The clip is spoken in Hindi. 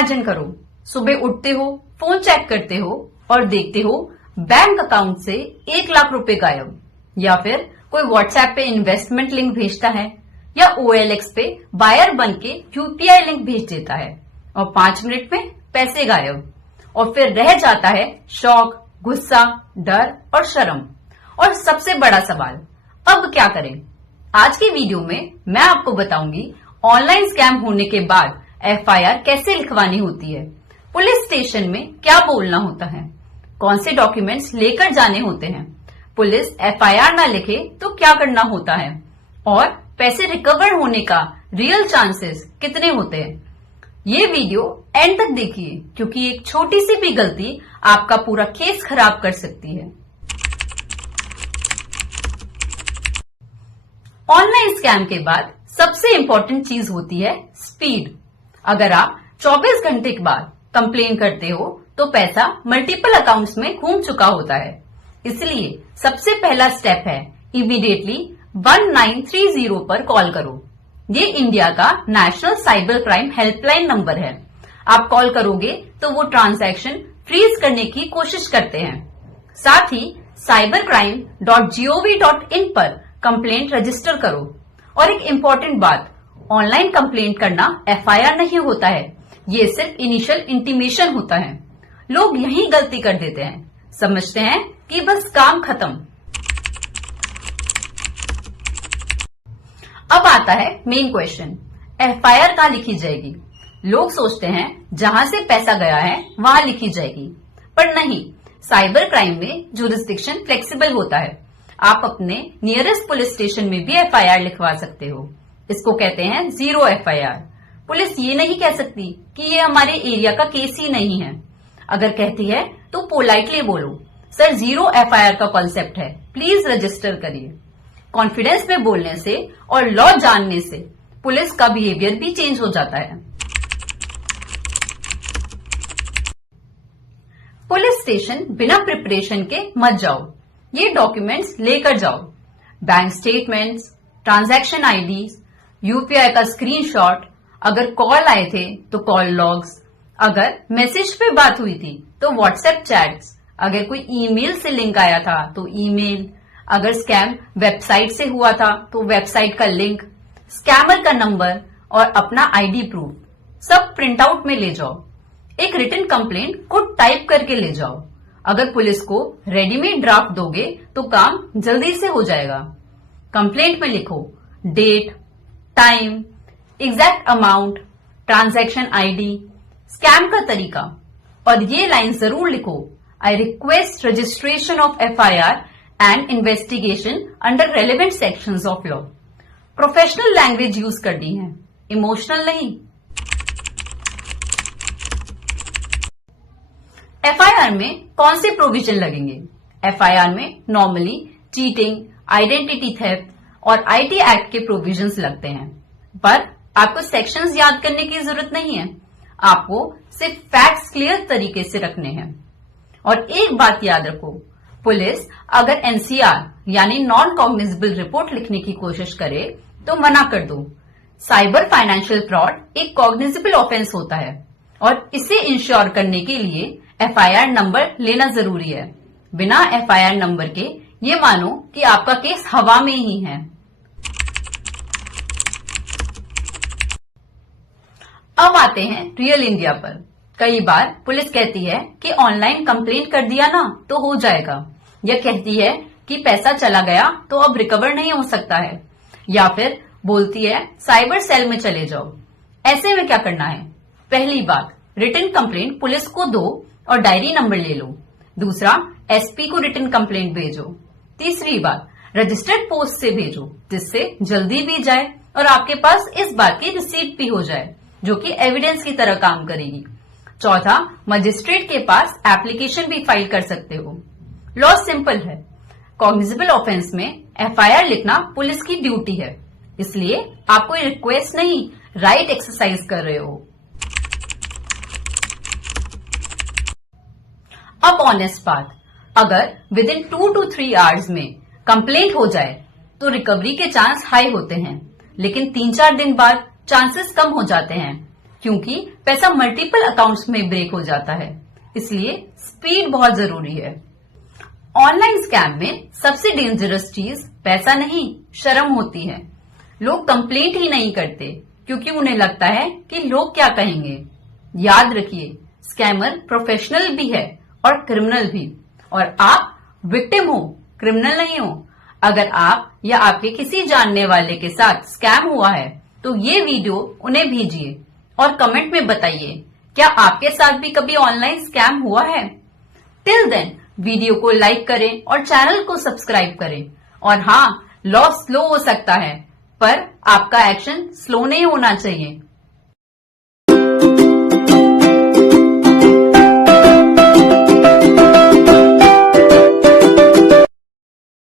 इमेजिन करो, सुबह उठते हो, फोन चेक करते हो और देखते हो बैंक अकाउंट से 1 लाख रुपए गायब, या फिर कोई व्हाट्सएप पे इन्वेस्टमेंट लिंक भेजता है या OLX पे बायर बन के UPI लिंक भेज देता है और 5 मिनट में पैसे गायब, और फिर रह जाता है शौक, गुस्सा, डर और शर्म। और सबसे बड़ा सवाल, अब क्या करें? आज की वीडियो में मैं आपको बताऊंगी ऑनलाइन स्कैम होने के बाद FIR कैसे लिखवानी होती है, पुलिस स्टेशन में क्या बोलना होता है, कौन से डॉक्यूमेंट्स लेकर जाने होते हैं, पुलिस FIR ना लिखे तो क्या करना होता है, और पैसे रिकवर होने का रियल चांसेस कितने होते हैं। ये वीडियो एंड तक देखिए, क्योंकि एक छोटी सी भी गलती आपका पूरा केस खराब कर सकती है। ऑनलाइन स्कैम के बाद सबसे इंपॉर्टेंट चीज होती है स्पीड। अगर आप 24 घंटे के बाद कंप्लेन करते हो तो पैसा मल्टीपल अकाउंट्स में घूम चुका होता है। इसलिए सबसे पहला स्टेप है इमीडिएटली 1930 पर कॉल करो। ये इंडिया का national cyber crime helpline number है। आप कॉल करोगे तो वो ट्रांजैक्शन फ्रीज करने की कोशिश करते हैं। साथ ही cybercrime.gov.in पर कंप्लेंट रजिस्टर करो। और एक इम्पोर्टेंट बात, ऑनलाइन कंप्लेंट करना FIR नहीं होता है, ये सिर्फ इनिशियल इंटीमेशन होता है। लोग यही गलती कर देते हैं, समझते हैं कि बस काम खत्म। अब आता है मेन क्वेश्चन, FIR कहाँ लिखी जाएगी? लोग सोचते हैं जहां से पैसा गया है वहां लिखी जाएगी, पर नहीं। साइबर क्राइम में जुरिस्डिक्शन फ्लेक्सिबल होता है। आप अपने नियरेस्ट पुलिस स्टेशन में भी FIR लिखवा सकते हो। इसको कहते हैं जीरो FIR। पुलिस ये नहीं कह सकती कि ये हमारे एरिया का केस ही नहीं है। अगर कहती है तो पोलाइटली बोलो, सर जीरो FIR का कॉन्सेप्ट है, प्लीज रजिस्टर करिए। कॉन्फिडेंस में बोलने से और लॉ जानने से पुलिस का बिहेवियर भी चेंज हो जाता है। पुलिस स्टेशन बिना प्रिपरेशन के मत जाओ, ये डॉक्यूमेंट्स लेकर जाओ। Bank statements, transaction IDs, UPI का स्क्रीनशॉट, अगर कॉल आए थे तो कॉल लॉग्स, अगर मैसेज पे बात हुई थी तो व्हाट्सएप चैट्स, अगर कोई ईमेल से लिंक आया था तो ईमेल, अगर स्कैम वेबसाइट से हुआ था तो वेबसाइट का लिंक, स्कैमर का नंबर और अपना ID प्रूफ सब प्रिंट आउट में ले जाओ। एक रिटन कंप्लेंट खुद टाइप करके ले जाओ। अगर पुलिस को रेडीमेड ड्राफ्ट दोगे तो काम जल्दी से हो जाएगा। कंप्लेंट में लिखो date, time, exact amount, transaction ID, scam का तरीका, और ये लाइन जरूर लिखो, I request registration of FIR and investigation under relevant sections of law. Professional language use करनी है, इमोशनल नहीं। FIR में कौन से प्रोविजन लगेंगे? FIR में नॉर्मली चीटिंग, आइडेंटिटी थेफ्ट और IT एक्ट के प्रोविजंस लगते हैं, पर आपको सेक्शंस याद करने की जरूरत नहीं है। आपको सिर्फ फैक्ट्स क्लियर तरीके से रखने हैं। और एक बात याद रखो, पुलिस अगर NCR यानी नॉन कॉग्निजेबल रिपोर्ट लिखने की कोशिश करे तो मना कर दो। साइबर फाइनेंशियल फ्रॉड एक कॉग्निजेबल ऑफेंस होता है और इसे इंश्योर करने के लिए FIR नंबर लेना जरूरी है। बिना FIR नंबर के ये मानो कि आपका केस हवा में ही है। अब आते हैं रियल इंडिया पर। कई बार पुलिस कहती है कि ऑनलाइन कंप्लेंट कर दिया ना तो हो जाएगा, या कहती है कि पैसा चला गया तो अब रिकवर नहीं हो सकता है, या फिर बोलती है साइबर सेल में चले जाओ। ऐसे में क्या करना है? पहली बात, रिटन कंप्लेंट पुलिस को दो और डायरी नंबर ले लो। दूसरा, SP को रिटन कंप्लेंट भेजो। तीसरी बात, रजिस्टर्ड पोस्ट से भेजो, जिससे जल्दी भी जाए और आपके पास इस बात की रिसीप्ट भी हो जाए, जो कि एविडेंस की तरह काम करेगी। चौथा, मजिस्ट्रेट के पास एप्लीकेशन भी फाइल कर सकते हो। लॉ सिंपल है, कॉग्निजेबल ऑफेंस में FIR लिखना पुलिस की ड्यूटी है, इसलिए आप कोई रिक्वेस्ट नहीं, राइट एक्सरसाइज कर रहे हो। अब ऑनेस्ट बात, अगर विद इन 2 to 3 आवर्स में कंप्लेंट हो जाए तो रिकवरी के चांस हाई होते हैं, लेकिन 3-4 दिन बाद चांसेस कम हो जाते हैं। क्योंकि पैसा मल्टीपल अकाउंट्स में ब्रेक हो जाता है, इसलिए स्पीड बहुत जरूरी है। ऑनलाइन स्कैम में सबसे डेंजरस चीज पैसा नहीं, शर्म होती है। लोग कंप्लेंट ही नहीं करते क्योंकि उन्हें लगता है कि लोग क्या कहेंगे। याद रखिए, स्कैमर प्रोफेशनल भी है और क्रिमिनल भी, और आप विक्टिम हो, क्रिमिनल नहीं हो। अगर आप या आपके किसी जानने वाले के साथ स्कैम हुआ है तो ये वीडियो उन्हें भेजिए और कमेंट में बताइए क्या आपके साथ भी कभी ऑनलाइन स्कैम हुआ है। टिल देन वीडियो को लाइक करें और चैनल को सब्सक्राइब करें। और हाँ, लॉस स्लो हो सकता है पर आपका एक्शन स्लो नहीं होना चाहिए।